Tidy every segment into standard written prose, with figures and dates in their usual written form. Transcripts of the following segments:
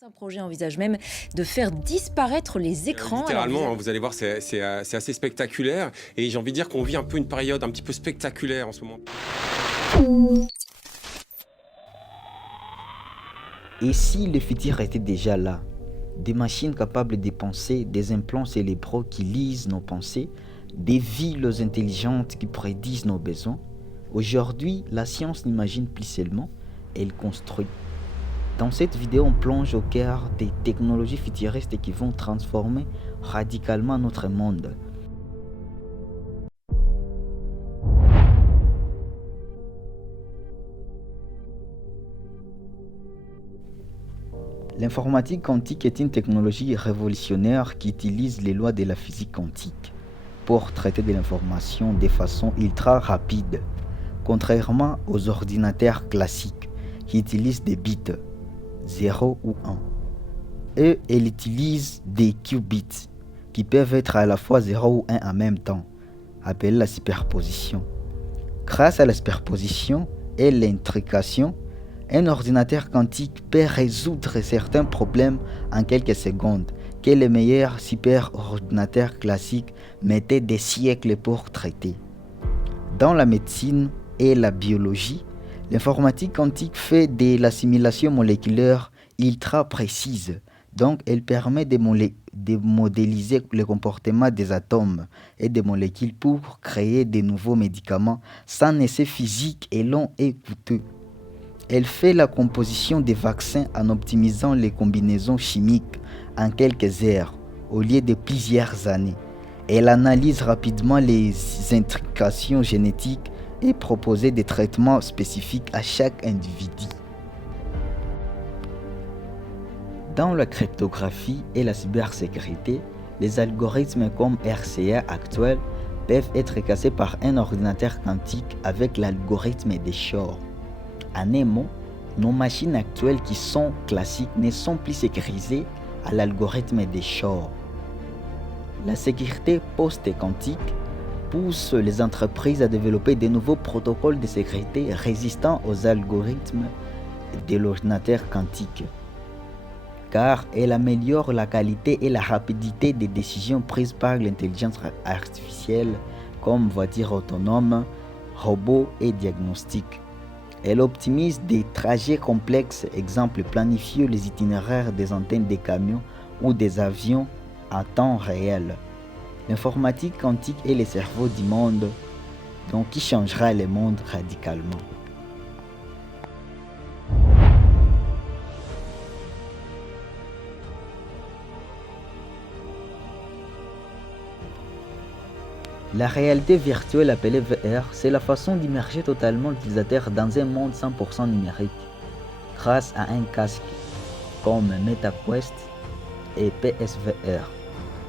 Certains projets envisagent même de faire disparaître les écrans. Littéralement, vous allez voir, c'est assez spectaculaire. Et j'ai envie de dire qu'on vit un peu une période un petit peu spectaculaire en ce moment. Et si le futur était déjà là? Des machines capables de penser, des implants cérébraux qui lisent nos pensées, des villes intelligentes qui prédisent nos besoins. Aujourd'hui, la science n'imagine plus seulement, elle construit. Dans cette vidéo, on plonge au cœur des technologies futuristes qui vont transformer radicalement notre monde. L'informatique quantique est une technologie révolutionnaire qui utilise les lois de la physique quantique pour traiter de l'information de façon ultra rapide, contrairement aux ordinateurs classiques qui utilisent des bits 0 ou 1. Eux, ils utilisent des qubits qui peuvent être à la fois 0 ou 1 en même temps, appelée la superposition. Grâce à la superposition et l'intrication, un ordinateur quantique peut résoudre certains problèmes en quelques secondes que les meilleurs superordinateurs classiques mettaient des siècles pour traiter. Dans la médecine et la biologie, l'informatique quantique fait de la simulation moléculaire ultra précise, donc elle permet de modéliser le comportement des atomes et des molécules pour créer de nouveaux médicaments sans essais physiques et longs et coûteux. Elle fait la composition des vaccins en optimisant les combinaisons chimiques en quelques heures au lieu de plusieurs années. Elle analyse rapidement les intrications génétiques et propose des traitements spécifiques à chaque individu. Dans la cryptographie et la cybersécurité, les algorithmes comme RCA actuels peuvent être cassés par un ordinateur quantique avec l'algorithme de Shor. En un mot, nos machines actuelles qui sont classiques ne sont plus sécurisées à l'algorithme de Shor. La sécurité post-quantique pousse les entreprises à développer de nouveaux protocoles de sécurité résistants aux algorithmes de l'ordinateur quantique, car elle améliore la qualité et la rapidité des décisions prises par l'intelligence artificielle comme voitures autonomes, robots et diagnostics. Elle optimise des trajets complexes, exemple planifier les itinéraires des antennes des camions ou des avions en temps réel. L'informatique quantique est le cerveau du monde, donc qui changera le monde radicalement. La réalité virtuelle appelée VR, c'est la façon d'immerger totalement l'utilisateur dans un monde 100% numérique grâce à un casque comme MetaQuest et PSVR.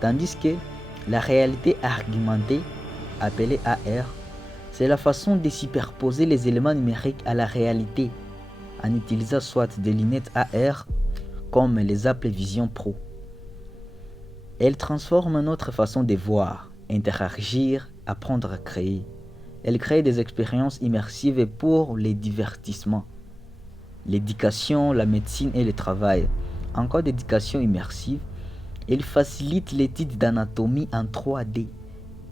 Tandis que la réalité augmentée, appelée AR, c'est la façon de superposer les éléments numériques à la réalité en utilisant soit des lunettes AR comme les Apple Vision Pro. Elle transforme notre façon de voir, interagir, apprendre à créer. Elle crée des expériences immersives pour les divertissements, l'éducation, la médecine et le travail. En cas d'éducation immersive, elle facilite l'étude d'anatomie en 3D,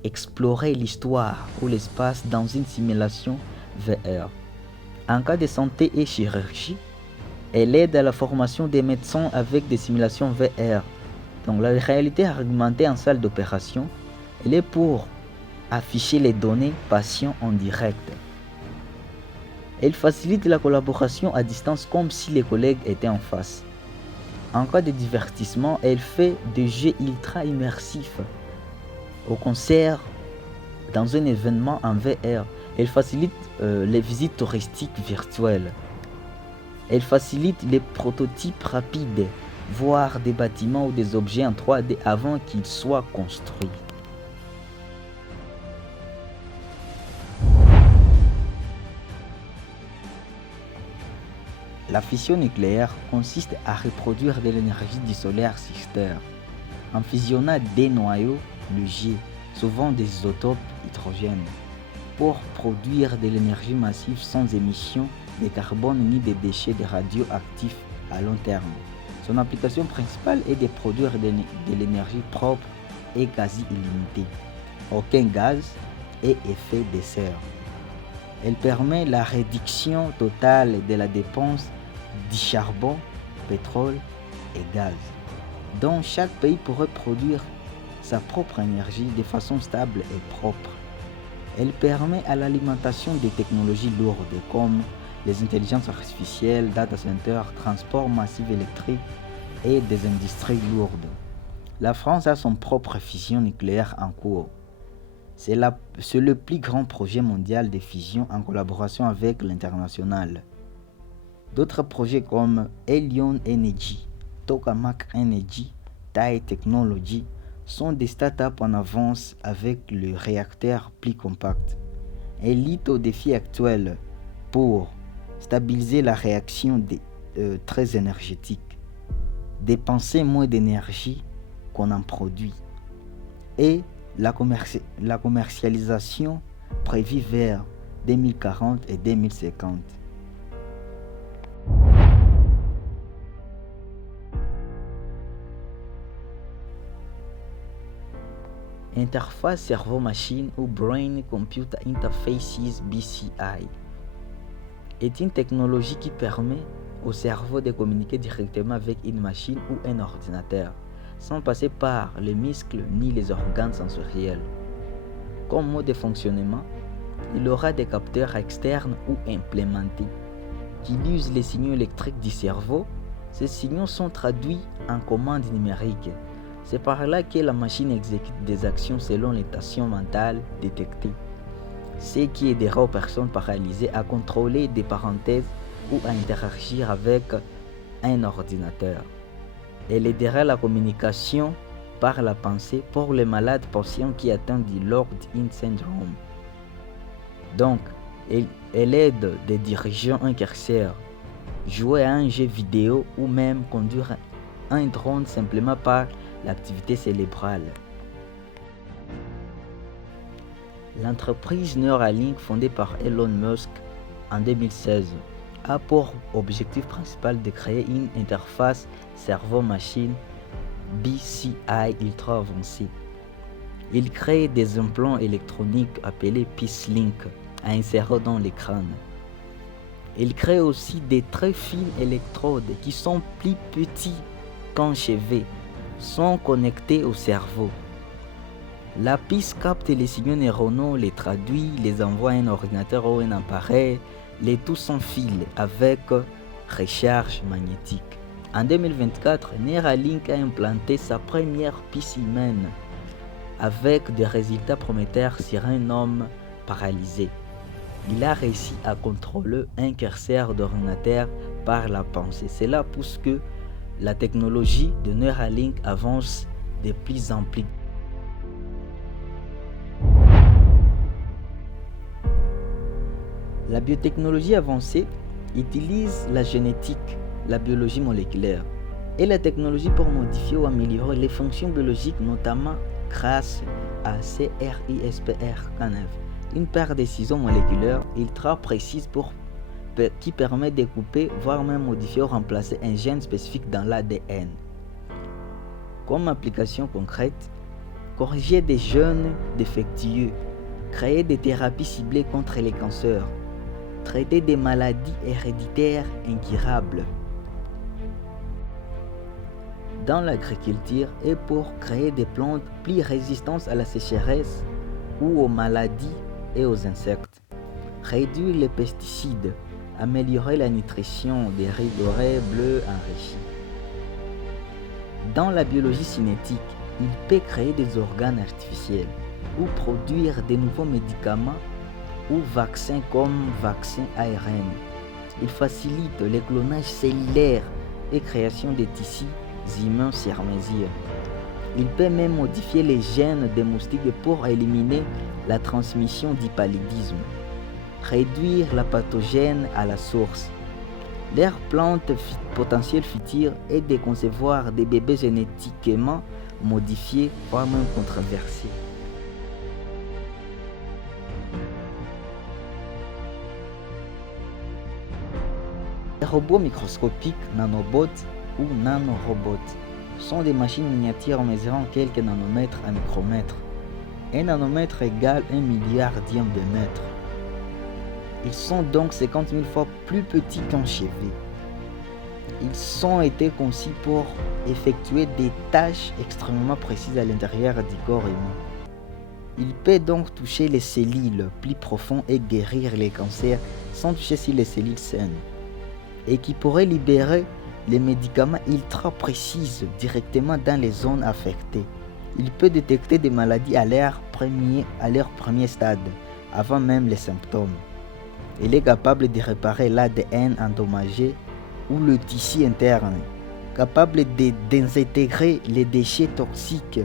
explorer l'histoire ou l'espace dans une simulation VR. En cas de santé et chirurgie, elle aide à la formation des médecins avec des simulations VR. Donc la réalité augmentée en salle d'opération, elle est pour afficher les données patients en direct. Elle facilite la collaboration à distance comme si les collègues étaient en face. En cas de divertissement, elle fait des jeux ultra immersifs. Au concert, dans un événement en VR, elle facilite les visites touristiques virtuelles. Elle facilite les prototypes rapides, voire des bâtiments ou des objets en 3D avant qu'ils soient construits. La fission nucléaire consiste à reproduire de l'énergie du solaire sister en fusionnant des noyaux, le G, souvent des isotopes hydrogène, pour produire de l'énergie massive sans émission de carbone ni de déchets radioactifs à long terme, Son application principale est de produire de l'énergie propre et quasi illimitée. Aucun gaz et effet de serre. Elle permet la réduction totale de la dépense du charbon, pétrole et gaz, dont chaque pays pourrait produire sa propre énergie de façon stable et propre. Elle permet à l'alimentation des technologies lourdes comme les intelligences artificielles, data centers, transport massif électrique et des industries lourdes. La France a son propre fusion nucléaire en cours. C'est le plus grand projet mondial de fusion en collaboration avec l'international. D'autres projets comme Elion Energy, Tokamak Energy, Tai Technology sont des startups en avance avec le réacteur plus compact. Elle lit au défi actuel pour stabiliser la réaction très énergétique, dépenser moins d'énergie qu'on en produit et la commercialisation prévue vers 2040 et 2050. Interface cerveau-machine ou Brain Computer Interfaces BCI est une technologie qui permet au cerveau de communiquer directement avec une machine ou un ordinateur, sans passer par les muscles ni les organes sensoriels. Comme mode de fonctionnement, il aura des capteurs externes ou implémentés qui usent les signaux électriques du cerveau. Ces signaux sont traduits en commandes numériques. C'est par là que la machine exécute des actions selon les tensions mentales détectées, ce qui aidera aux personnes paralysées à contrôler des parenthèses ou à interagir avec un ordinateur. Elle aidera la communication par la pensée pour les malades patients qui atteignent du locked-in syndrome. Donc, elle aide des dirigeants un curseur, jouer à un jeu vidéo ou même conduire un drone simplement par l'activité cérébrale. L'entreprise Neuralink, fondée par Elon Musk en 2016, a pour objectif principal de créer une interface cerveau-machine BCI ultra avancée. Il crée des implants électroniques appelés Peacelink à insérer dans les crânes. Il crée aussi des très fines électrodes qui sont plus petits qu'un cheveu, sont connectés au cerveau. La piste capte les signaux neuronaux, les traduit, les envoie à un ordinateur ou un appareil, les tout sans fil avec recharge magnétique. En 2024, Neuralink a implanté sa première piste humaine avec des résultats prometteurs sur un homme paralysé. Il a réussi à contrôler un curseur d'ordinateur par la pensée. Cela pousse que la technologie de Neuralink avance de plus en plus. La biotechnologie avancée utilise la génétique, la biologie moléculaire et la technologie pour modifier ou améliorer les fonctions biologiques, notamment grâce à CRISPR-Cas9, une paire de ciseaux moléculaires ultra précises qui permet de couper, voire même modifier ou remplacer un gène spécifique dans l'ADN. Comme application concrète, corriger des gènes défectueux, créer des thérapies ciblées contre les cancers, traiter des maladies héréditaires incurables. Dans l'agriculture et pour créer des plantes plus résistantes à la sécheresse ou aux maladies et aux insectes. Réduire les pesticides, améliorer la nutrition des riz dorés bleus enrichis. Dans la biologie cinétique, il peut créer des organes artificiels ou produire de nouveaux médicaments ou vaccins comme vaccin ARN. Il facilite le clonage cellulaire et création de tissus humains sur mesure. Il peut même modifier les gènes des moustiques pour éliminer la transmission du paludisme, réduire la pathogène à la source. Leur plante potentiel futur est de concevoir des bébés génétiquement modifiés, voire même controversés. Les robots microscopiques nanobots ou nanorobots sont des machines miniatures mesurant quelques nanomètres à micromètres. Un nanomètre égale 1 milliardième de mètre. Ils sont donc 50 000 fois plus petits qu'un cheveu. Ils ont été conçus pour effectuer des tâches extrêmement précises à l'intérieur du corps humain. Il peut donc toucher les cellules plus profondes et guérir les cancers sans toucher sur les cellules saines. Et qui pourrait libérer les médicaments ultra précis directement dans les zones affectées. Il peut détecter des maladies à leur premier stade, avant même les symptômes. Il est capable de réparer l'ADN endommagé ou le tissu interne, capable de désintégrer les déchets toxiques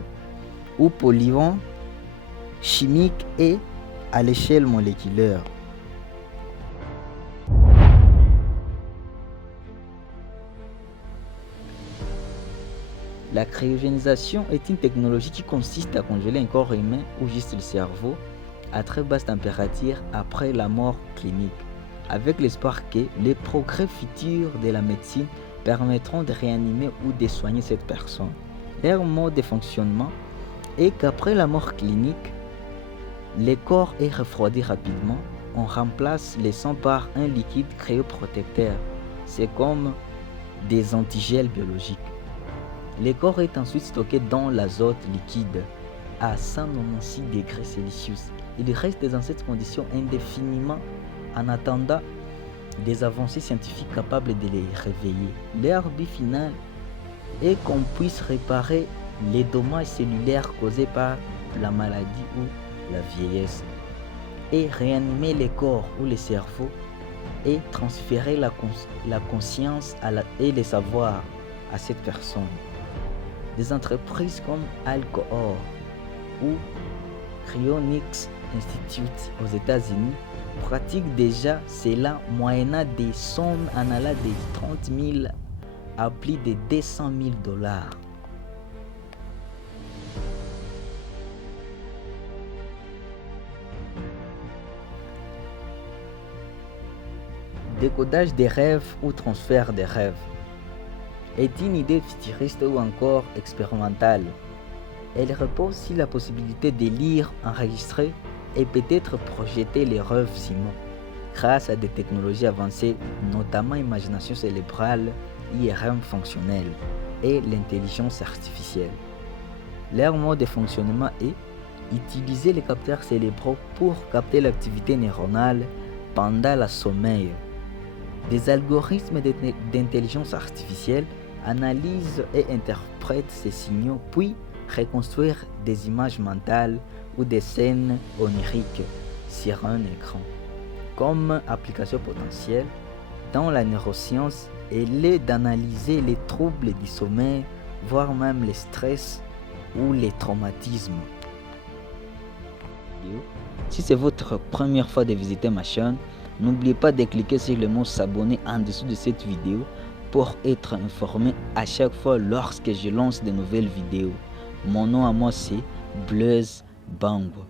ou polluants chimiques et à l'échelle moléculaire. La cryogénisation est une technologie qui consiste à congeler un corps humain ou juste le cerveau à très basse température après la mort clinique, avec l'espoir que les progrès futurs de la médecine permettront de réanimer ou de soigner cette personne. Leur mode de fonctionnement est qu'après la mort clinique, le corps est refroidi rapidement. On remplace le sang par un liquide cryoprotecteur. C'est comme des antigels biologiques. Le corps est ensuite stocké dans l'azote liquide à 196 degrés Celsius. Il reste dans cette condition indéfiniment en attendant des avancées scientifiques capables de les réveiller. Leur but final est qu'on puisse réparer les dommages cellulaires causés par la maladie ou la vieillesse et réanimer les corps ou les cerveaux et transférer la conscience et les savoirs à cette personne. Des entreprises comme Alcoor ou Cryonics Institute aux États-Unis pratiquent déjà cela moyennant des sommes en allant de 30 000 à plus de 200 000 $. Décodage des rêves ou transfert des rêves est une idée futuriste ou encore expérimentale. Elle repose sur la possibilité de lire, enregistrer et peut-être projeter les rêves humains grâce à des technologies avancées, notamment l'imagination cérébrale, IRM fonctionnelle et l'intelligence artificielle. Leur mode de fonctionnement est utiliser les capteurs cérébraux pour capter l'activité neuronale pendant le sommeil. Des algorithmes d'intelligence artificielle analysent et interprètent ces signaux, puis reconstruire des images mentales ou des scènes oniriques sur un écran. Comme application potentielle dans la neuroscience, elle est d'analyser les troubles du sommeil, voire même les stress ou les traumatismes. Si c'est votre première fois de visiter ma chaîne, n'oubliez pas de cliquer sur le mot s'abonner en dessous de cette vidéo pour être informé à chaque fois lorsque je lance de nouvelles vidéos. Mon nom à moi c'est Blaise Bangwa.